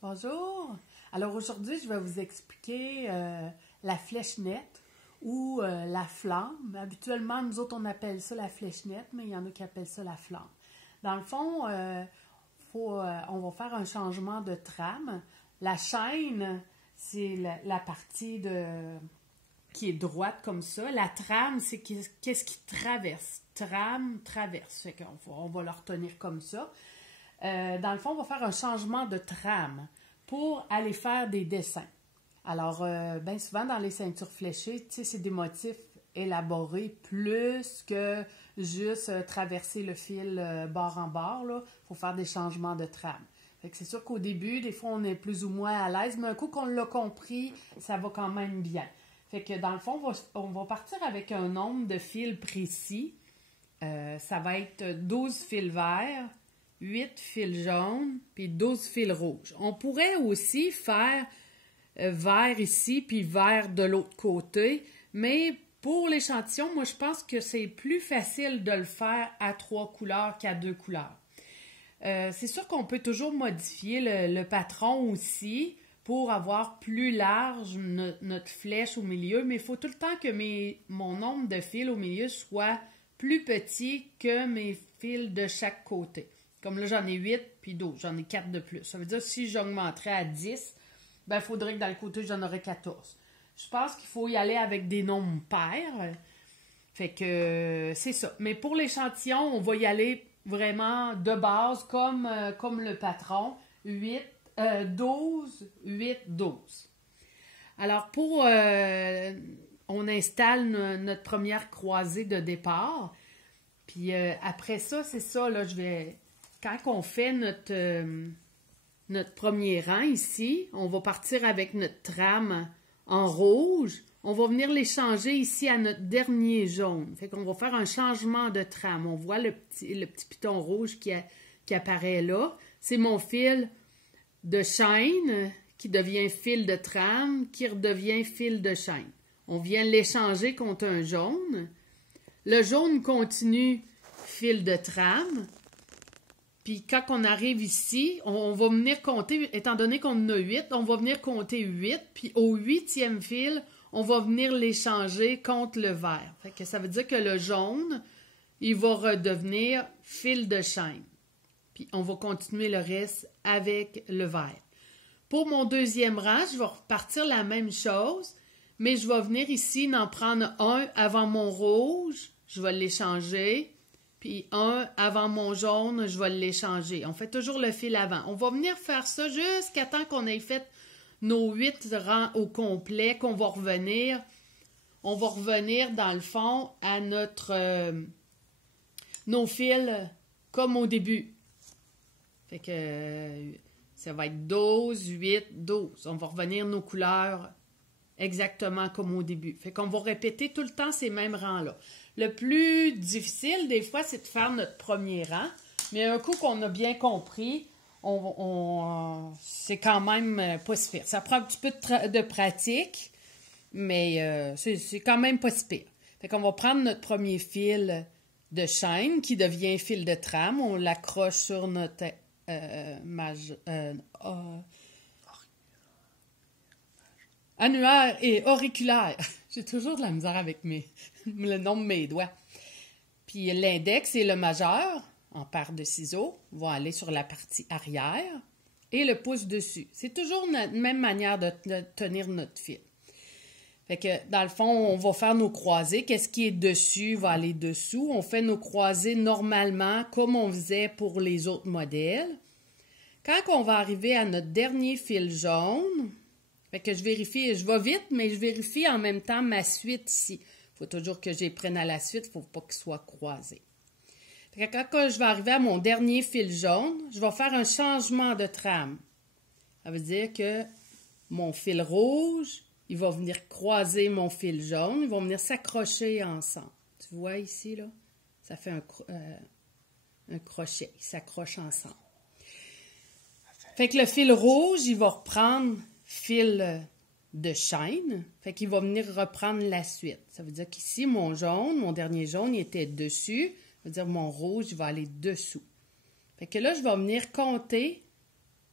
Bonjour! Alors aujourd'hui, je vais vous expliquer la flèche nette ou la flamme. Habituellement, nous autres, on appelle ça la flèche nette, mais il y en a qui appellent ça la flamme. Dans le fond, on va faire un changement de trame. La chaîne, c'est la partie qui est droite comme ça. La trame, c'est qu'est-ce qui traverse. Trame, traverse. Fait on va le retenir comme ça. Dans le fond, on va faire un changement de trame pour aller faire des dessins. Alors, bien souvent, dans les ceintures fléchées, tu sais, c'est des motifs élaborés plus que juste traverser le fil bord en bord. Il faut faire des changements de trame. Fait que c'est sûr qu'au début, des fois, on est plus ou moins à l'aise, mais un coup qu'on l'a compris, ça va quand même bien. Fait que dans le fond, on va partir avec un nombre de fils précis. Ça va être 12 fils verts, 8 fils jaunes, puis 12 fils rouges. On pourrait aussi faire vert ici, puis vert de l'autre côté, mais pour l'échantillon, moi, je pense que c'est plus facile de le faire à 3 couleurs qu'à 2 couleurs. C'est sûr qu'on peut toujours modifier le patron aussi pour avoir plus large notre flèche au milieu, mais il faut tout le temps que mon nombre de fils au milieu soit plus petit que mes fils de chaque côté. Comme là, j'en ai 8 puis 12, j'en ai 4 de plus. Ça veut dire que si j'augmenterais à 10, ben, il faudrait que dans le côté, j'en aurais 14. Je pense qu'il faut y aller avec des nombres pairs. Fait que c'est ça. Mais pour l'échantillon, on va y aller vraiment de base comme le patron. 12, 8, 12. Alors, on installe notre première croisée de départ. Puis après ça, c'est ça, là, quand on fait notre premier rang ici, on va partir avec notre trame en rouge. On va venir les changer ici à notre dernier jaune. Fait qu'on va faire un changement de trame. On voit le petit piton rouge qui apparaît là. C'est mon fil de chaîne qui devient fil de trame, qui redevient fil de chaîne. On vient l'échanger contre un jaune. Le jaune continue fil de trame. Puis quand on arrive ici, on va venir compter, étant donné qu'on en a 8, on va venir compter 8. Puis au 8e fil, on va venir l'échanger contre le vert. Fait que ça veut dire que le jaune, il va redevenir fil de chaîne. Puis on va continuer le reste avec le vert. Pour mon deuxième rang, je vais repartir la même chose, mais je vais venir ici en prendre un avant mon rouge, je vais l'échanger, puis un avant mon jaune, je vais l'échanger. On fait toujours le fil avant. On va venir faire ça jusqu'à temps qu'on ait fait nos 8 rangs au complet, qu'on va revenir. On va revenir, dans le fond, à nos fils comme au début. Fait que ça va être 12, 8, 12. On va revenir nos couleurs exactement comme au début. Fait qu'on va répéter tout le temps ces mêmes rangs-là. Le plus difficile, des fois, c'est de faire notre premier rang. Mais un coup qu'on a bien compris, c'est quand même pas si pire. Ça prend un petit peu de pratique, mais c'est quand même pas si pire. Fait qu'on va prendre notre premier fil de chaîne qui devient fil de trame. On l'accroche sur notre annulaire et auriculaire. J'ai toujours de la misère avec le nom de mes doigts. Puis l'index et le majeur, en paire de ciseaux, vont aller sur la partie arrière et le pouce dessus. C'est toujours la même manière de tenir notre fil. Fait que, dans le fond, on va faire nos croisées. Qu'est-ce qui est dessus va aller dessous. On fait nos croisées normalement comme on faisait pour les autres modèles. Quand on va arriver à notre dernier fil jaune, fait que je vérifie, je vais vite, mais je vérifie en même temps ma suite ici. Il faut toujours que je les prenne à la suite, il ne faut pas qu'ils soient croisés. Fait que quand je vais arriver à mon dernier fil jaune, je vais faire un changement de trame. Ça veut dire que mon fil rouge, il va venir croiser mon fil jaune, ils vont venir s'accrocher ensemble. Tu vois ici, là? Ça fait un crochet, ils s'accrochent ensemble. Fait que le fil rouge, il va reprendre fil de chaîne. Fait qu'il va venir reprendre la suite. Ça veut dire qu'ici, mon dernier jaune, il était dessus. Ça veut dire mon rouge, il va aller dessous. Fait que là, je vais venir compter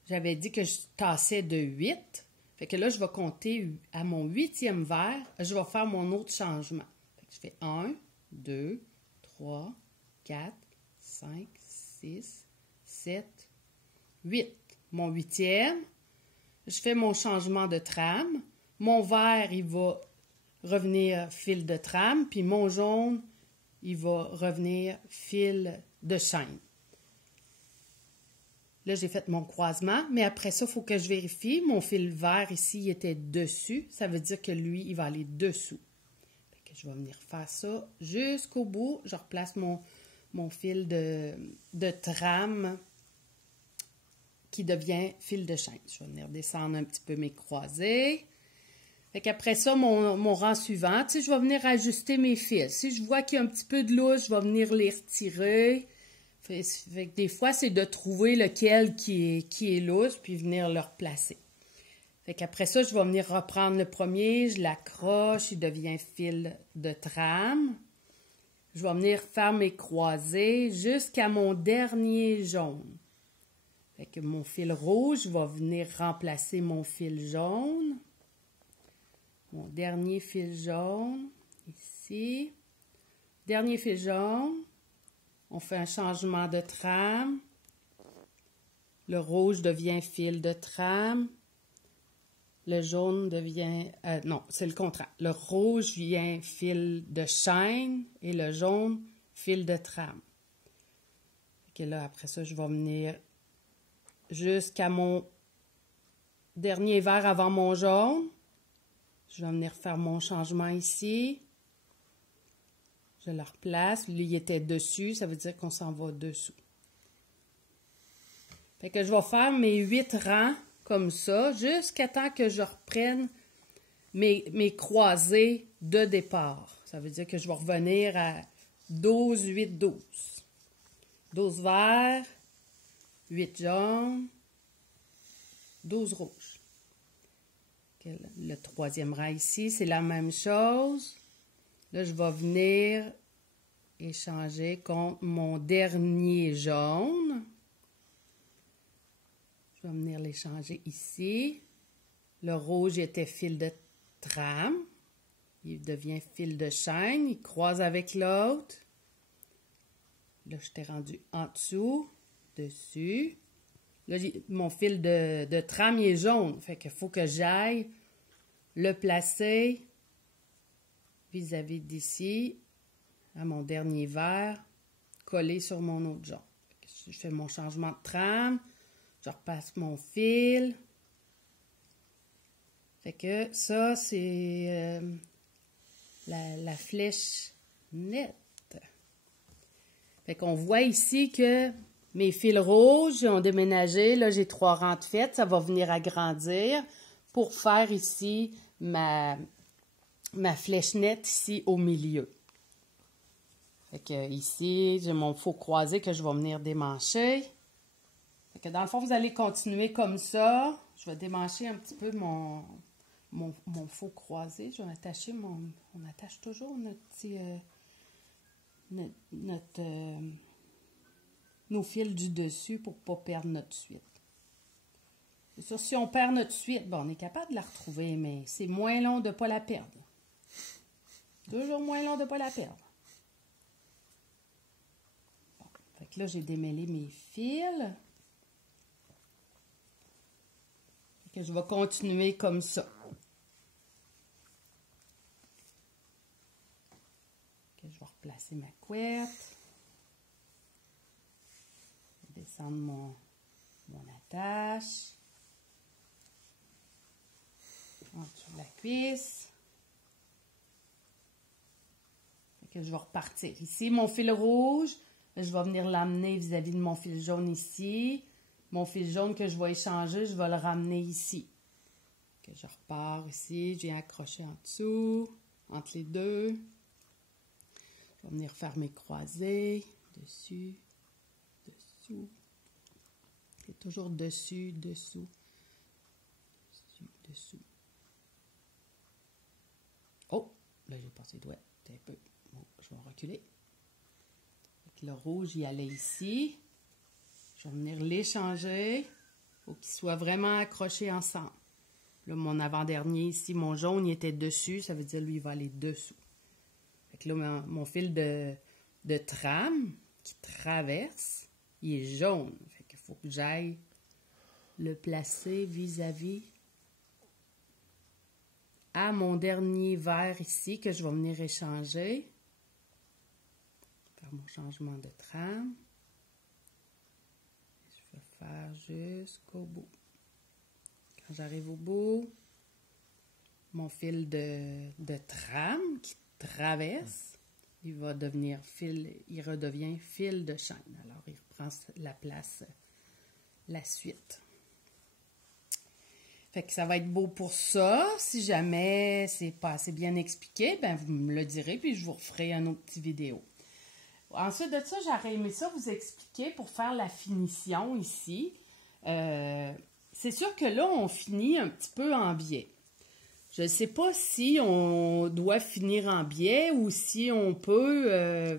j'avais dit que je tassais de 8. Fait que là, je vais compter à mon 8e verre. Je vais faire mon autre changement. Fait que je fais 1, 2, 3, 4, 5, 6, 7, 8. Mon 8e, je fais mon changement de trame. Mon vert, il va revenir fil de trame, puis mon jaune, il va revenir fil de chaîne. Là, j'ai fait mon croisement, mais après ça, il faut que je vérifie. Mon fil vert ici, il était dessus. Ça veut dire que lui, il va aller dessous. Fait que je vais venir faire ça jusqu'au bout. Je replace mon fil de trame qui devient fil de chaîne. Je vais venir descendre un petit peu mes croisés. Fait qu'après ça, mon rang suivant, je vais venir ajuster mes fils. Si je vois qu'il y a un petit peu de louche, je vais venir les retirer. Fait que des fois, c'est de trouver lequel qui est louche, puis venir le replacer. Fait qu'après ça, je vais venir reprendre le premier, je l'accroche, il devient fil de trame. Je vais venir faire mes croisés jusqu'à mon dernier jaune. Fait que mon fil rouge va venir remplacer mon fil jaune. Mon dernier fil jaune, ici. Dernier fil jaune. On fait un changement de trame. Le rouge devient fil de trame. Le jaune devient... non, c'est le contraire. Le rouge vient fil de chaîne et le jaune, fil de trame. Et là, après ça, je vais venir jusqu'à mon dernier vert avant mon jaune. Je vais venir faire mon changement ici. Je le replace. Lui, il était dessus. Ça veut dire qu'on s'en va dessous. Fait que je vais faire mes 8 rangs comme ça jusqu'à temps que je reprenne mes croisés de départ. Ça veut dire que je vais revenir à 12, 8, 12. 12 verts, 8 jaunes, 12 rouges. Le 3e rang ici, c'est la même chose. Là, je vais venir échanger contre mon dernier jaune. Je vais venir l'échanger ici. Le rouge était fil de trame. Il devient fil de chaîne. Il croise avec l'autre. Là, je t'ai rendu en dessous, dessus. Là, mon fil de trame il est jaune. Fait qu'il faut que j'aille le placer vis-à-vis d'ici, à mon dernier vert, collé sur mon autre jaune. Je fais mon changement de trame, je repasse mon fil. Fait que ça, c'est la flèche nette. Fait qu'on voit ici que mes fils rouges ont déménagé. Là, j'ai 3 rangs de fait. Ça va venir agrandir pour faire ici ma flèche nette ici au milieu. Fait que ici, j'ai mon faux croisé que je vais venir démancher. Fait que dans le fond, vous allez continuer comme ça. Je vais démancher un petit peu mon faux croisé. Je vais attacher on attache toujours notre petit... nos fils du dessus pour ne pas perdre notre suite. C'est sûr, si on perd notre suite, bon, on est capable de la retrouver, mais c'est moins long de ne pas la perdre. Toujours moins long de ne pas la perdre. Bon, fait que là, j'ai démêlé mes fils. Fait que je vais continuer comme ça. Fait que je vais replacer ma couette. Je vais descendre mon attache. En dessous de la cuisse. Que je vais repartir. Ici, mon fil rouge, je vais venir l'amener vis-à-vis de mon fil jaune ici. Mon fil jaune que je vais échanger, je vais le ramener ici. Que je repars ici, je viens accrocher en dessous, entre les deux. Je vais venir faire mes croisés, dessus, dessous. C'est toujours dessus, dessous, dessus, dessous. Oh, là j'ai passé le doigt, un peu. Bon, je vais reculer. Le rouge, il allait ici. Je vais venir l'échanger. faut qu'ils soient vraiment accrochés ensemble. Là, mon avant-dernier ici, mon jaune, il était dessus, ça veut dire lui, il va aller dessous. Fait que là, mon fil de trame qui traverse, il est jaune. Fait qu'il faut que j'aille le placer vis-à-vis à mon dernier vert ici que je vais venir échanger. Faire mon changement de trame. Je vais faire jusqu'au bout. Quand j'arrive au bout, mon fil de trame qui traverse, il va devenir il redevient fil de chaîne. Alors, il reprend la place, la suite. Fait que ça va être beau pour ça. Si jamais c'est pas assez bien expliqué, ben vous me le direz, puis je vous referai une autre petite vidéo. Ensuite de ça, j'aurais aimé ça vous expliquer pour faire la finition ici. C'est sûr que là, on finit un petit peu en biais. Je ne sais pas si on doit finir en biais ou si on peut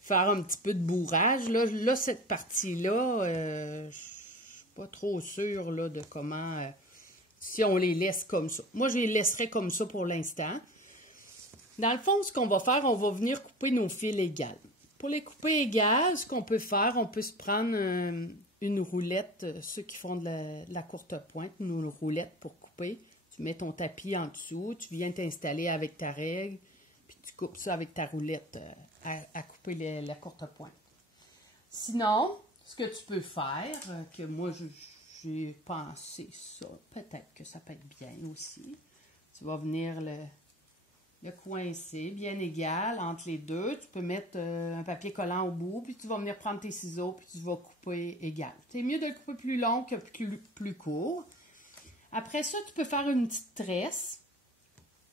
faire un petit peu de bourrage. Là cette partie-là, je ne suis pas trop sûre là, de comment... si on les laisse comme ça. Moi, je les laisserai comme ça pour l'instant. Dans le fond, ce qu'on va faire, on va venir couper nos fils égales. Pour les couper égales, ce qu'on peut faire, on peut se prendre une roulette, ceux qui font de la courte pointe, une roulette pour couper. Tu mets ton tapis en dessous, tu viens t'installer avec ta règle, puis tu coupes ça avec ta roulette à couper la courte pointe. Sinon, ce que tu peux faire, que moi, j'ai pensé ça, peut-être que ça peut être bien aussi. Tu vas venir le coincer bien égal entre les deux. Tu peux mettre un papier collant au bout, puis tu vas venir prendre tes ciseaux, puis tu vas couper égal. C'est mieux de le couper plus long que plus court. Après ça, tu peux faire une petite tresse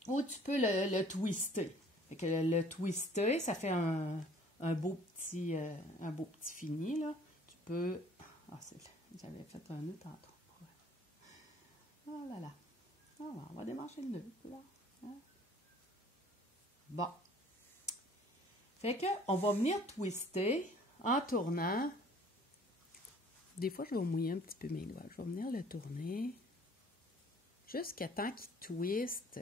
ou tu peux le twister. Fait que le twister, ça fait un beau petit fini, là. Tu peux... j'avais fait un nœud tantôt. Oh là là. On va démancher le nœud. Là. Hein? Bon. Fait que on va venir twister en tournant. Des fois, je vais mouiller un petit peu mes doigts. Je vais venir le tourner jusqu'à temps qu'il twiste.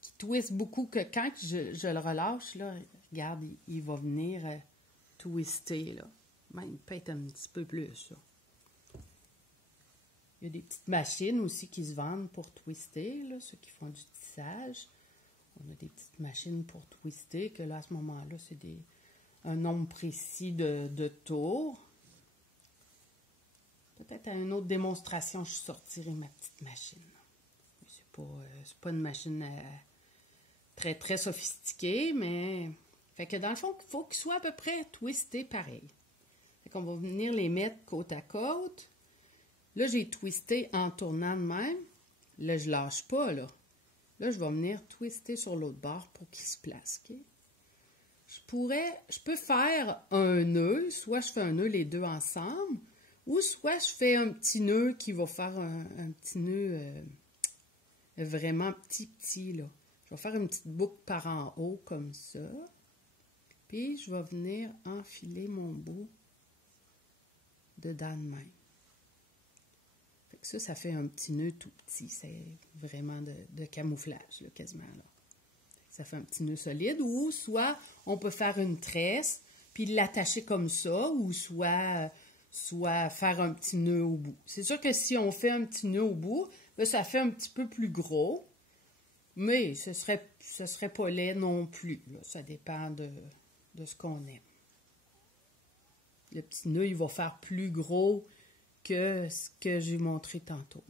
Qu'il twiste beaucoup, que quand je le relâche, là, regarde, il va venir twister, là. Même peut-être un petit peu plus, là. Il y a des petites machines aussi qui se vendent pour twister, là, ceux qui font du tissage. On a des petites machines pour twister, que là, à ce moment-là, c'est un nombre précis de tours. Peut-être à une autre démonstration, je sortirai ma petite machine. C'est pas une machine très, très sophistiquée, mais... Fait que dans le fond, il faut qu'il soit à peu près twisté pareil. Fait qu'on va venir les mettre côte à côte. Là, j'ai twisté en tournant de même. Là, je lâche pas, là. Là, je vais venir twister sur l'autre bord pour qu'il se place, OK? Je peux faire un nœud, soit je fais un nœud les deux ensemble, ou soit je fais un petit nœud qui va faire un petit nœud vraiment petit, là. Je vais faire une petite boucle par en haut, comme ça. Puis, je vais venir enfiler mon bout dedans de même. Fait que ça fait un petit nœud tout petit. C'est vraiment de camouflage, là, quasiment, là. Ça fait un petit nœud solide. Ou soit, on peut faire une tresse, puis l'attacher comme ça, ou soit faire un petit nœud au bout. C'est sûr que si on fait un petit nœud au bout, ben, ça fait un petit peu plus gros, mais ce serait pas laid non plus, là. Ça dépend de ce qu'on aime. Le petit nœud, il va faire plus gros que ce que j'ai montré tantôt.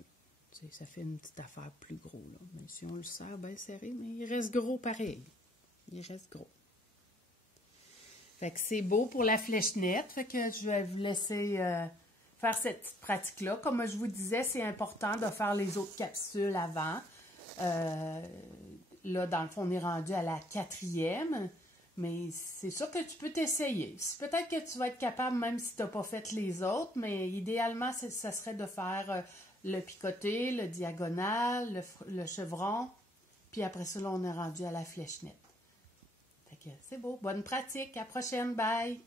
Tu sais, ça fait une petite affaire plus gros, là. Mais si on le serre bien serré, mais il reste gros pareil. Il reste gros. Fait que c'est beau pour la flèche nette. Fait que je vais vous laisser faire cette petite pratique-là. Comme je vous disais, c'est important de faire les autres capsules avant. Là, dans le fond, on est rendu à la 4e. Mais c'est sûr que tu peux t'essayer. Peut-être que tu vas être capable, même si tu n'as pas fait les autres, mais idéalement, ça serait de faire le picoté, le diagonal, le chevron, puis après ça, là, on est rendu à la flèche nette. Fait que c'est beau. Bonne pratique. À la prochaine. Bye!